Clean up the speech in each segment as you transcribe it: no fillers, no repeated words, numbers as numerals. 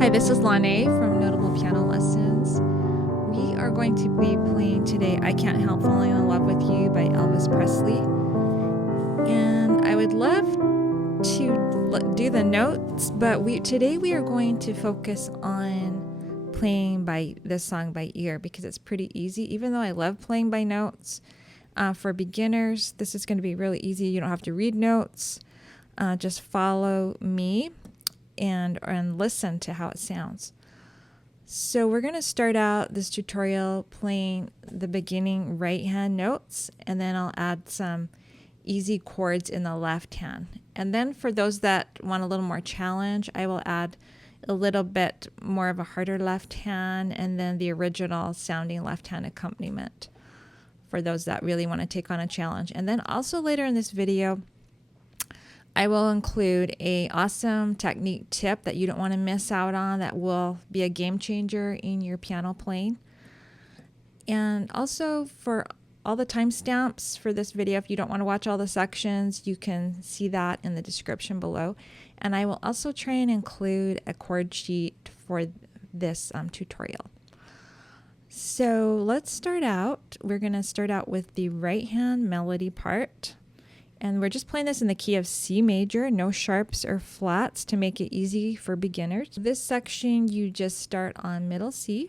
Hi, this is Lane from Notable Piano Lessons. We are going to be playing today I Can't Help Falling in Love with You by Elvis Presley. And I would love to do the notes, but today we are going to focus on playing this song by ear because it's pretty easy. Even though I love playing by notes, for beginners, this is going to be really easy. You don't have to read notes. Just follow me and listen to how it sounds. So we're going to start out this tutorial playing the beginning right hand notes, and then I'll add some easy chords in the left hand. And then for those that want a little more challenge, I will add a little bit more of a harder left hand and then the original sounding left hand accompaniment for those that really want to take on a challenge. And then also later in this video, I will include an awesome technique tip that you don't want to miss out on that will be a game changer in your piano playing. And also for all the timestamps for this video, if you don't want to watch all the sections, you can see that in the description below. And I will also try and include a chord sheet for this tutorial. So let's start out. We're going to start out with the right hand melody part. And we're just playing this in the key of C major, no sharps or flats to make it easy for beginners. This section, you just start on middle C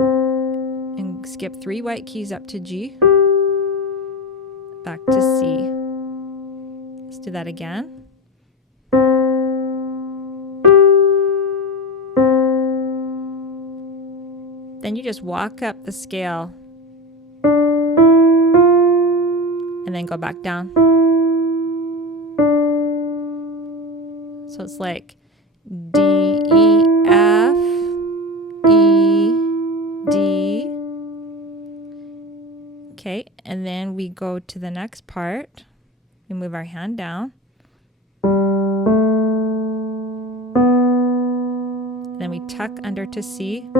and skip 3 white keys up to G, back to C. Let's do that again. Then you just walk up the scale and then go back down. So it's like D, E, F, E, D. Okay, and then we go to the next part. We move our hand down. Then we tuck under to C.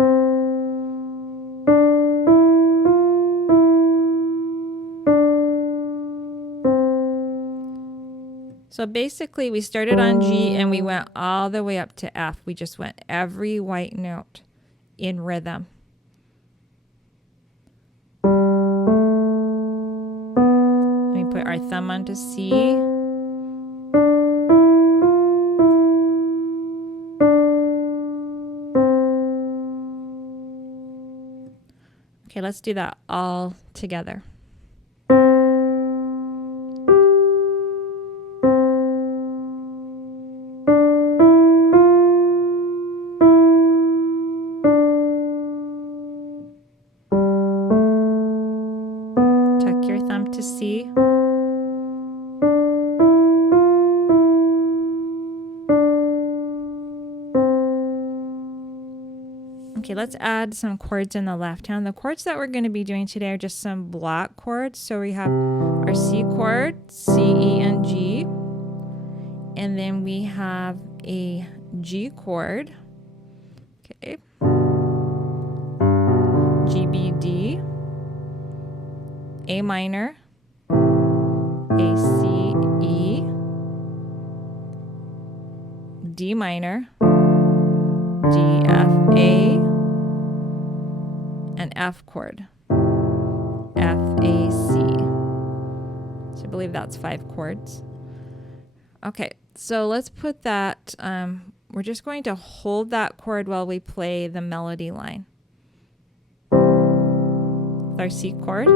So basically we started on G and we went all the way up to F. We just went every white note in rhythm. We put our thumb onto C. Okay, let's do that all together. Your thumb to C. Okay, let's add some chords in the left hand. The chords that we're going to be doing today are just some block chords. So we have our C chord, C, E, and G. And then we have a G chord. Okay. G, B, D. A minor, A, C, E, D minor, D, F, A, and F chord, F, A, C. So I believe that's 5 chords. Okay, so let's put that, we're just going to hold that chord while we play the melody line. With our C chord.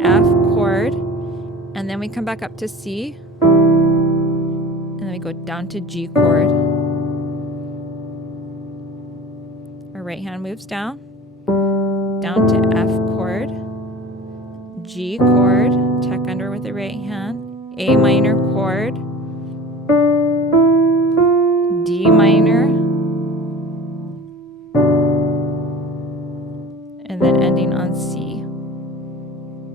F chord, and then we come back up to C, and then we go down to G chord. Our right hand moves down to F chord, G chord, tuck under with the right hand, A minor chord, D minor, and then ending on C.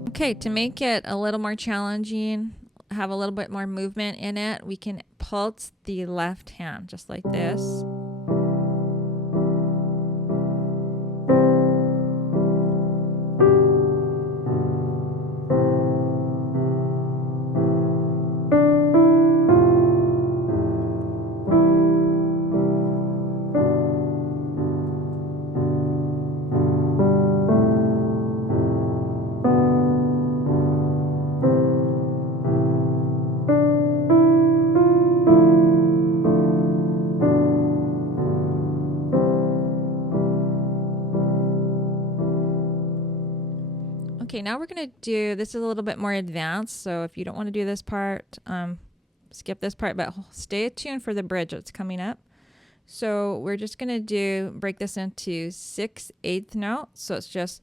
Okay, to make it a little more challenging, have a little bit more movement in it, we can pulse the left hand just like this. Okay, now we're going to do, this is a little bit more advanced, so if you don't want to do this part, skip this part, but stay tuned for the bridge that's coming up. So we're just going to break this into 6/8 notes. So it's just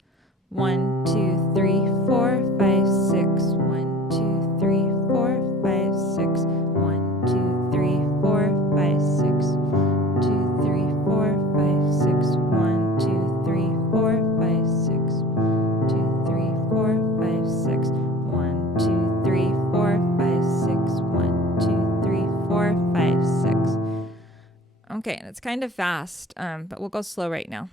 1, 2, 3, 4, 5, 6. 1, 2, 3, 4, 5, 6. 1, 2, 3, 4, 5, 6. 2, 3, 4, 5, 6. 1, 2, 3, 4, 5, 6. 2, 3, 4, 5, 6. 1, 2, 3, 4, 5, 6. 1, 2, 3, 4, 5, 6. Okay, and it's kind of fast, but we'll go slow right now.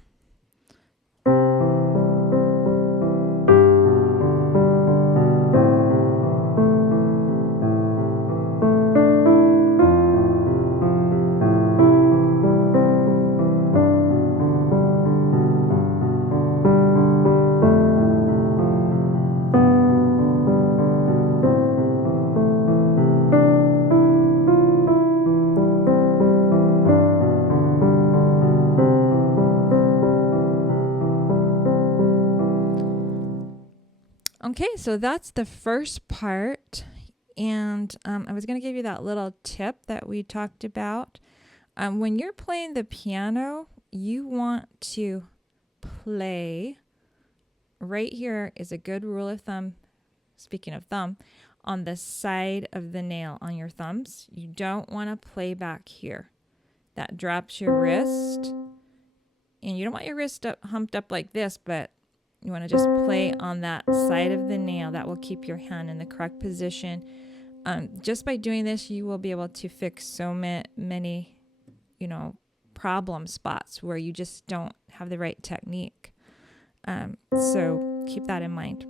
Okay, so that's the first part, and I was going to give you that little tip that we talked about. When you're playing the piano, you want to play, right here is a good rule of thumb, speaking of thumb, on the side of the nail on your thumbs. You don't want to play back here. That drops your wrist, and you don't want your wrist humped up like this, but you want to just play on that side of the nail. That will keep your hand in the correct position. Just by doing this, you will be able to fix so many, problem spots where you just don't have the right technique. So keep that in mind.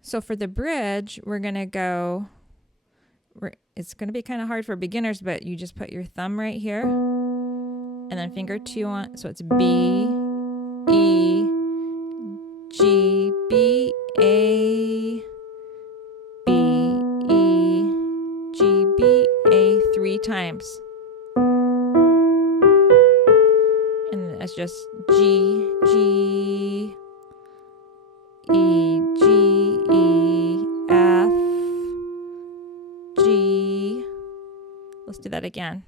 So for the bridge, we're going to go, it's going to be kind of hard for beginners, but you just put your thumb right here and then finger 2 on, so it's B, E, G, B, A, B, E, G, B, A 3 times. And that's just G, G, E, G, E, F, G. Let's do that again.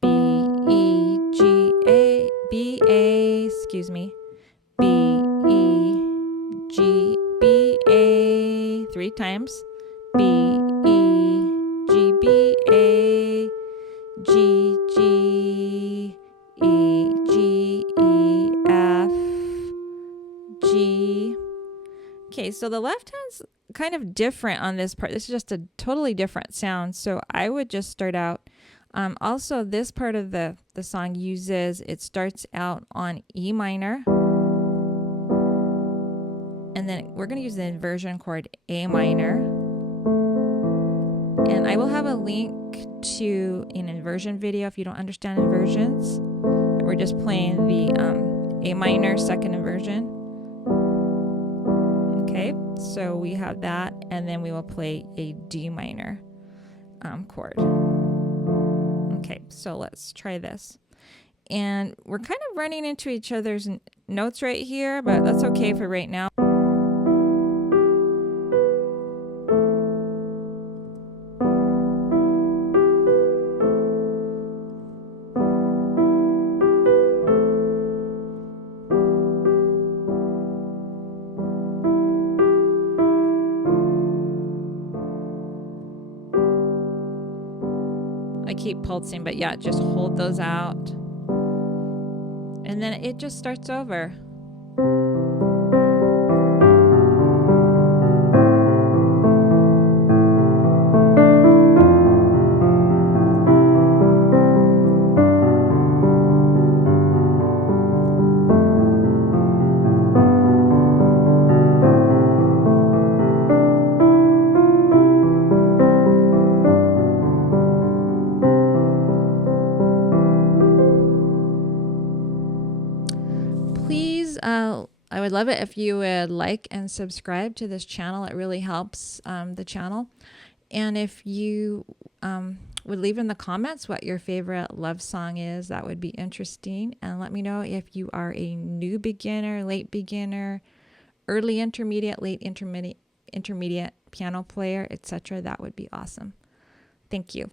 B, E, G, A, B, A, excuse me. B, E, G, B, A 3 times. B, E, G, B, A, G, G, E, G, E, F, G. Okay, so the left hand's kind of different on this part. This is just a totally different sound. So I would just start out. Also, this part of the song it starts out on E minor. And then we're going to use the inversion chord A minor. And I will have a link to an inversion video if you don't understand inversions. We're just playing the A minor second inversion. Okay, so we have that, and then we will play a D minor chord. Okay, so let's try this. And we're kind of running into each other's notes right here, but that's okay for right now. I keep pulsing, but yeah, just hold those out. And then it just starts over. I would love it if you would like and subscribe to this channel. It really helps the channel. And if you would leave in the comments what your favorite love song is, that would be interesting. And let me know if you are a new beginner, late beginner, early intermediate, late intermediate piano player, etc., that would be awesome. Thank you.